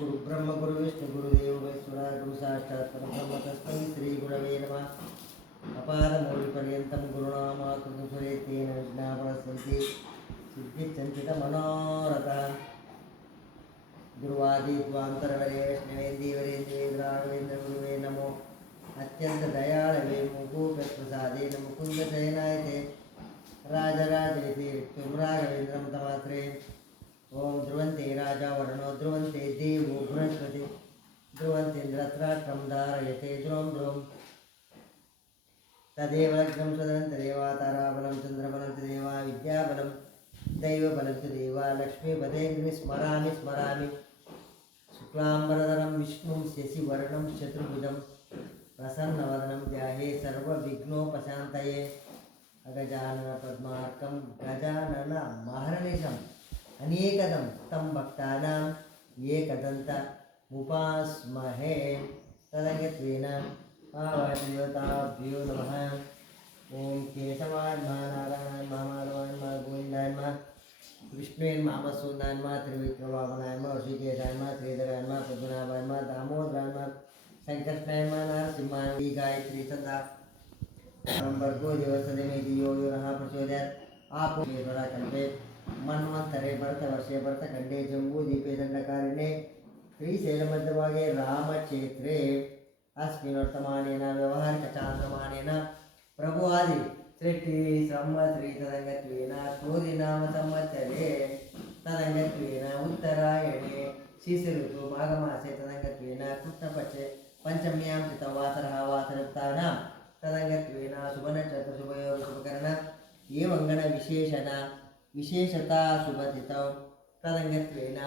गुरु ब्रह्म गुरु विष्णु गुरुदेव महेश्वरा गुरु साक्षात् परब्रह्म तस्मै श्री गुरवे नमः। अपार मौलिपर्यन्तं गुरुनामाकृतं स्मरेतेन विघ्नाः सिद्धिश्चञ्चित मनोरथः। गुरुवादी द्वान्तरवरे वैष्णवेन्दीवरेन्द्रावेन्द्र गुरुवे नमो। अत्यंत दयाळवे मुकुटप्रसादेन मुकुन्द शयनायते राजराजेति ऋक्तं राघवेन्द्रं तमात्रे। ओम ध्रुवन्ते राजा वर्णो ध्रुवन्ते देवो बृहस्पति ध्रुवन्तीन्द्रत्राष्ट्रं धारयते ध्रुवं ध्रुवम् तदेव लग्नं सदनन्तदेवा ताराबलं चन्द्रबलं च देवा विद्याबलं दैवबलं च देवा लक्ष्मीपदेन्द्रिं स्मरामि स्मरामि। शुक्लाम्बरधरं विष्णुं शशिवर्णं चतुर्भुजं प्रसन्नवदनं ध्याये सर्वविघ्नोपशान्तये। अगजानन पद्मार्कं गजानन महर्निशम् अनेकदं तं भक्तानां एकदन्तमुपास्महे। तदङ्गत्वेन पावदेवताभ्यो नमः। ओम केशवाय नमः, नारायणाय नमः, माधवाय नमः, गोविन्दाय नमः, विष्णुवे नमः, मधुसूदनाय नमः, त्रिविक्रमवामनाय नमः, ऋषिकेशाय नमः, श्रीधराय नमः, पद्मनाभाय नमः, दामोदराय नमः, संकर्षणाय नमः, नरसिंहाय गायत्री सदा भर्गो देवस्य धीमहि यो यो नः प्रचोदयात्। आपो कल्पे मन्वन्तरे भरतवर्षे भरतखण्डे जम्बूद्वीपे दण्डकारण्ये श्रीशैलमध्यभागे रामक्षेत्रे अस्मिन् वर्तमानेन व्यवहारिकचान्द्रमानेन प्रभुवादि षष्ठी संवत्सरे तदङ्गत्वेन क्रोधिनाम संवत्सरे तदङ्गत्वेन उत्तरायणे शिशिरऋतु माघमासे तदङ्गत्वेन कृष्णपक्षे पञ्चम्यां चितवासरः वासरयुक्तानां तदङ्गत्वेन शुभनक्षत्र शुभयोग शुभकरण एवं विशेषता शुभतिथौ तदङ्गत्वेन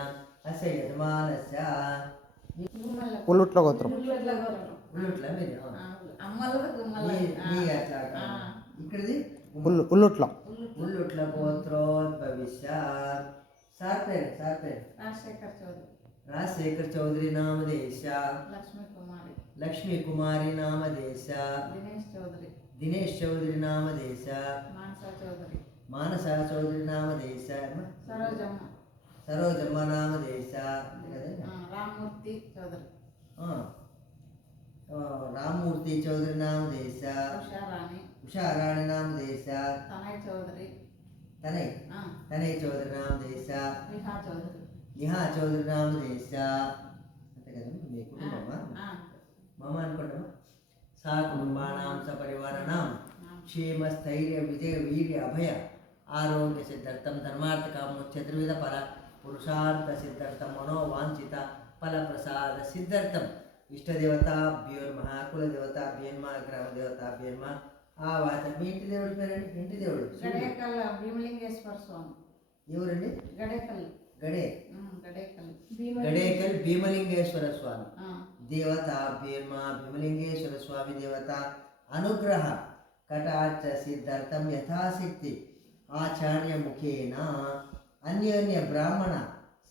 अस्य यजमानस्य ఉల్లుట్ల గోత్రం ఉల్లుట్ల మీది ఇక్కడిది ఉల్లుట్ల ఉల్లుట్ల గోత్రోద్భవిష్య సార్ राजशेखर चौधरी नामदेश लक्ष्मी कुमारी नामदेश दिनेश चौधरी नामदेश मानसा चौधरी नामदेश सरोजम्मा नामदेश राममूर्ति चौधरी नामदेश उषा राणी नामदेश तनय चौधरी नामदेश निहा चौधरी नामदेश अंते कदम మీ కుటుంబమా మామ అనుకుంటామా సా కుటుంబానాం సపరివారాణం క్షేమ స్థైర్య విజయ వీర్య అభయ ఆరోగ్య సిద్ధార్థం ధర్మార్థ కామ చతుర్విధ ఫల పురుషార్థ సిద్ధార్థం మనోవాంఛిత ఫల ప్రసాద సిద్ధార్థం ఇష్టదేవతాభ్యో నమః కులదేవతాభ్యో నమః గ్రామదేవతాభ్యో నమః ఆవాచ మీ ఇంటి దేవుడి పేరండి ఇంటి దేవుడు గడేకల్ భీమలింగేశ్వర స్వామి ఎవరండి గడేకల్ गडेकल भीमलिंगेश्वर स्वामी देवता भीमलिंगेश्वर स्वामी देवता अनुग्रह कटाक्ष सिद्धार्थम यथाशक्ति आचार्य मुखेन अन्योन्य ब्राह्मण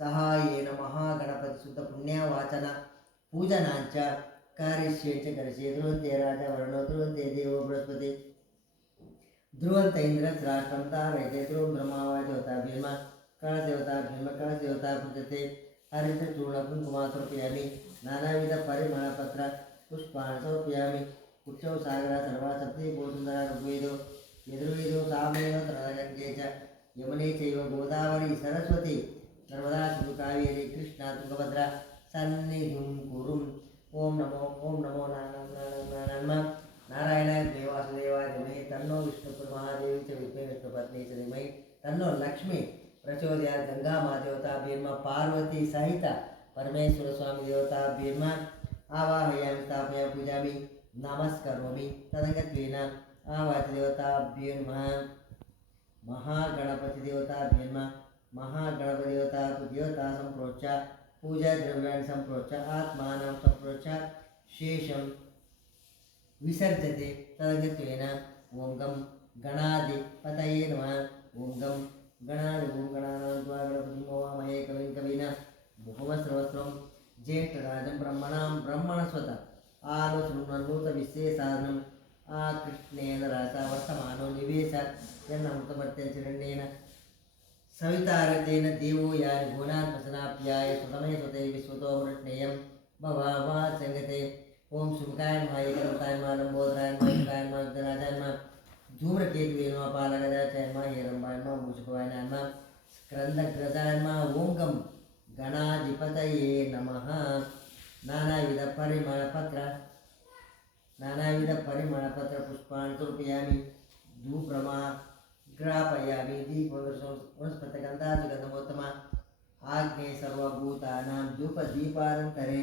सहायेन महागणपति शुद्ध पुण्यवाचन पूजनांच कार्यस्ये च करिष्ये। ध्रुवन्ते राजा वर्णो ध्रुवन्ते देवो बृहस्पति ध्रुवन्त इंद्र राष्ट्रं धारयते ध्रुवं ब्रह्मावाय देवता भीम कलदेवता भीम कलदेवता पूजते हरित चूर्ण कुंकुमा समर्पयामि नानाविध परिमल पत्र पुष्पाणि समर्पयामि। कुक्षौ सागर सर्वा सप्ति भूसुंदर ऋग्वेदो यजुर्वेदो सामवेदो तदगङ्गे च यमुने चैव गोदावरी सरस्वती नर्मदा सिन्धु कावेरी कृष्णा तुंगभद्रा सन्निधिं कुरुम्। ओम नमो नारायणाय देवासुदेवाय धीमहि तन्नो विष्णु महादेवी च विद्महे विष्णुपत्नी च धीमहि तन्नो लक्ष्मी प्रचोदयात्। गंगा माँ देवताभ्यो नमः पार्वती सहित परमेश्वर स्वामी देवताभ्यो नमः आवाहयामि स्थापयामि पूजामि नमस्करोमि। तदङ्गत्वेन आवाच देवताभ्यो नमः महागणपति देवताभ्यो नमः महागणपति देवता सम्प्रोच्य पूजा द्रव्याणि सम्प्रोच्य आत्मानं सम्प्रोच्य शेषं विसर्जते। तदङ्गत्वेन ओं गं गणाधिपतये नमः ओं गं गणाधिपतिमहे कविं कवीना मुखमस्रवस्त्रं ज्येष्ठराजं ब्रह्मणां ब्रह्मणस्वत आनुसृण्वन्नूत विशेषानम् आकृष्णेन रसा वर्तमानो निवेश यन्नमृतमर्त्यञ्चरण्येन सवितारतेन देवो यानि गुणान् प्रसन्नाप्याय सुतमे सुते विश्वतो मृष्णेयं भवावा संगते ओम शुभकाय नमः एकदन्ताय नमः लंबोदराय नमः शुकाय नमः विघ्नराजाय नमः धूम्रकेतुवे नमः पालगदाय नमः हिरण्मयाय नमः मूषिकाय नमः स्कंदग्रजाय नमः ओम गं गणाधिपतये नमः नानाविध परिमलपत्र पुष्पाणि समर्पयामि धूप्रमा ग्रापयामि दीपवनस्पतगन्धादिगन्धमोत्तमा आग्ने सर्वभूतानां धूपदीपानन्तरे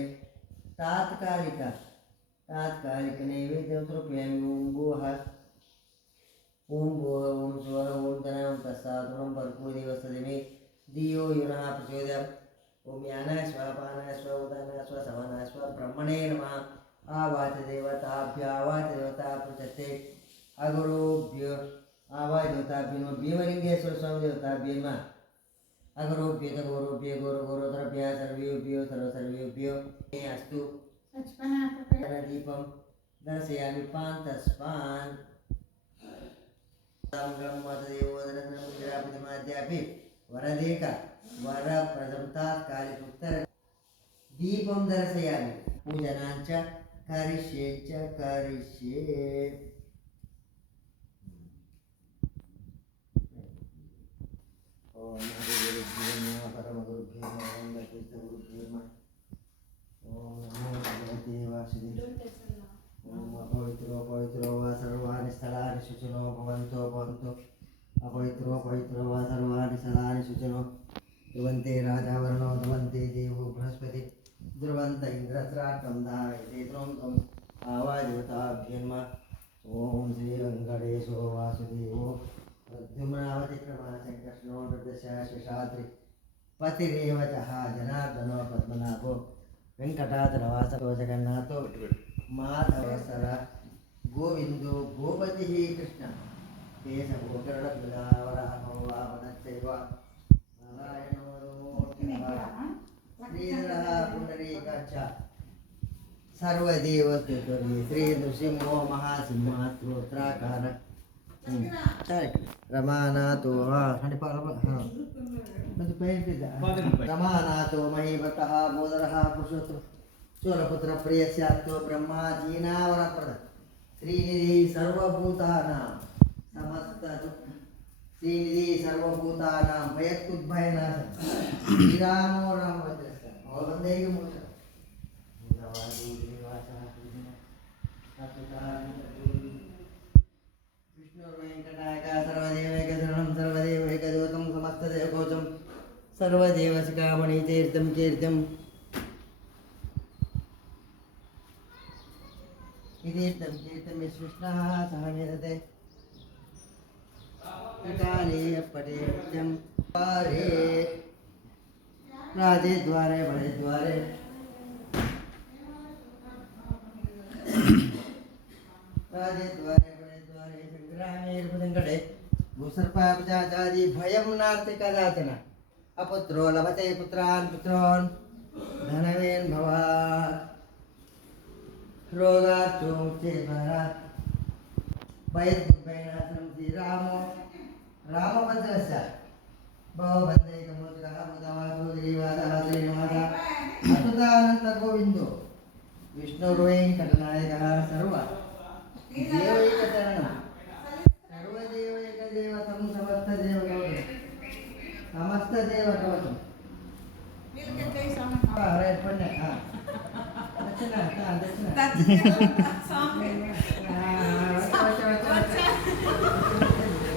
तात्कालिकनैवेद्यं समर्पयामि ओम स्वः ओम धनः ओम तस्सात् ओम भर्गोदेवस्य मे धियो यो नः प्रचोदयात् ओम यानाय स्वः पानाय स्वः उदानाय स्वः समानाय स्वः ब्रह्मणे नमः आवाच देवता प्रचते अगुरुभ्यो आवाच देवताभ्यो नमः भीमलिंगेश्वर स्वामी देवताभ्यो नमः अगुरुभ्यो गौरवभ्यो गौरवोत्तरभ्यो सर्वेभ्यो सर्वसर्वेभ्यो अस्तु दीपं दर्शयामि पान्तस्मान् ब्रह्मदेवोदरन्द्रमुद्रापतिमाद्यापि वरदेक वरप्रदं तात्कालिक उत्तर दीपं दर्शयामि पूजनाञ्च करिष्ये ओम गुरुभ्यो नमः परमगुरुभ्यो नमः तीर्थगुरुभ्यो नमः ओम नमो भगवते वासुदेवाय ओम अपवित्रो वा सर्वाणि स्थलानि शुचिनो भवन्तु अपवित्रो वा सर्वाणि स्थलानि शुचिनो ध्रुवन्ते राजावरणो ध्रुवन्ते देवो बृहस्पति ध्रुवन्त इन्द्रत्राटं धारयते त्रों आवाजवताभ्यो नमः ओम श्री वेङ्कटेशो वासुदेवो प्रद्युम्नावतिक्रमाशङ्कर्षणो नृदशाश्वशाद्रि पतिरेव च जनार्दनो पद्मनाभो वेङ्कटाचलवासो जगन्नाथो माधवसर गोविंदो गोपतिः कृष्ण केशवो गरुडध्वजावराहो वामनश्चैव नारायणो श्रीधरः पुण्डरीकाक्ष सर्वदेवस्तुत्वरी श्री नृसिंहो महासिंहास्त्रोत्राकार रमानाथो रमानाथो महीपतः बोधरः पुरुषोत्तम चोरपुत्र प्रियस्यात्तो ब्रह्माजीनावरप्रद श्रीनिधि सर्वभूतानां समस्त दुःख श्रीनिधि सर्वभूतानां भयत्कुद्भयनाशः श्रीरामो रामभद्रस्य भवन्देहि मोचः विष्णुर्वेङ्कटायका सर्वदेवैकशरणं सर्वदेवैकदूतं समस्तदेवकोचं सर्वदेवशिखामणितीर्थं कीर्तिम् कीर्तन विष्णुः सह निधते काले पटे नित्यं द्वारे राजे द्वारे बड़े द्वारे संग्रामे रुपदङ्कटे भूसर्पापजाचादि भयं नास्ति कदाचन अपुत्रो लभते पुत्रान् धनवेन् भवात् रोगाच्चोमुच्चेतरात् भयत्कुद्भयनाशनं श्रीरामो रामभद्रस्य भवबन्धैकमोचकः मुदवासो गिरिवासः श्रीनिवासः अच्युतानन्तगोविन्दो विष्णुर्वेङ्कटनायकः सर्वदेवैकचरणं सर्वदेवैकदेवतं समस्तदेवकवचं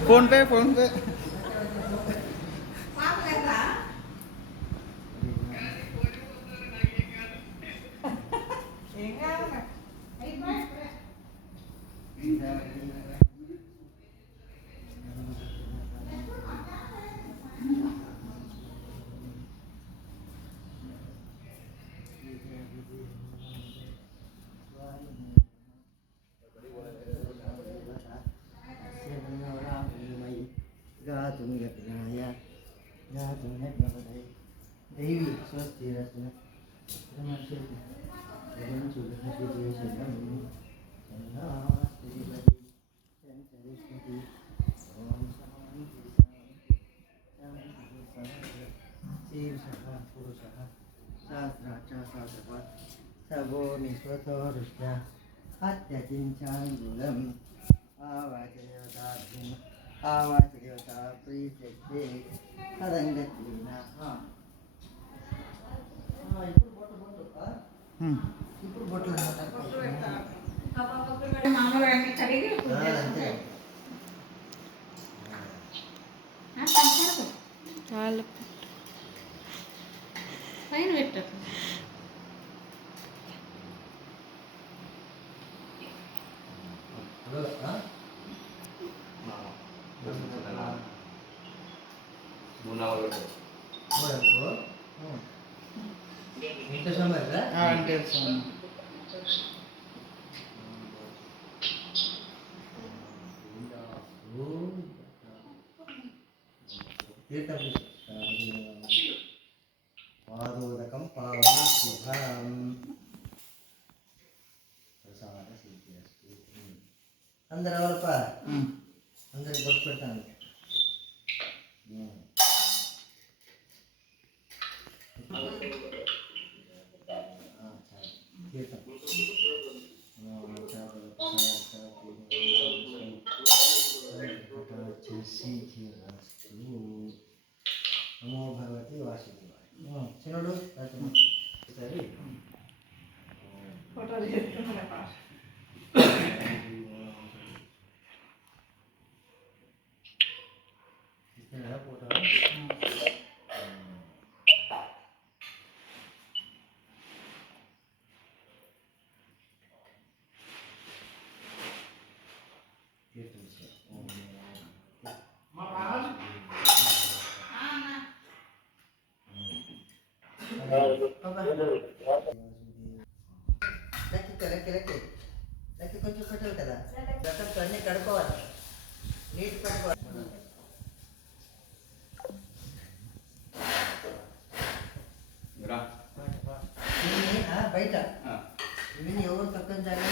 फोन पे गातुं यज्ञाय गातुं यज्ञपदे देवी स्वस्तिरस्तु नमस्ते जगन् सुखतिदेशनं सन्नास्तिपति चञ्चलिष्मति ॐ शान्ति पुरुषः सहस्राक्ष सहस्रपात् सगो निःश्वतो रुष्ट अत्यकिञ्चाङ्गुलम् आवाच देवता प्रीत्यक्ते तदङ्गत्वेन ఇప్పుడు బొట్లు మామూలుగా అన్ని కడిగి అంతే పైన పెట్టు ఇంత సమయంలో అంటే పాదోదకం పావనం శుభం ప్రసాద సిద్ధి అందరు ఎవరప్ప అందరికి బొట్టు పెడతాను నమో భగవతి వాసుదేవాయ చిన్నడు సరే ఫోటోలు చేస్తున్నా ఇస్తున్నారా ఫోటో లెక్క కొంచెం పెట్టాలి కదా లెక్కలు అన్నీ కడుక్కోవాలి నీట్ పెట్టుకోవాలి బయట ఇవన్నీ ఎవరు తక్కువ జాగా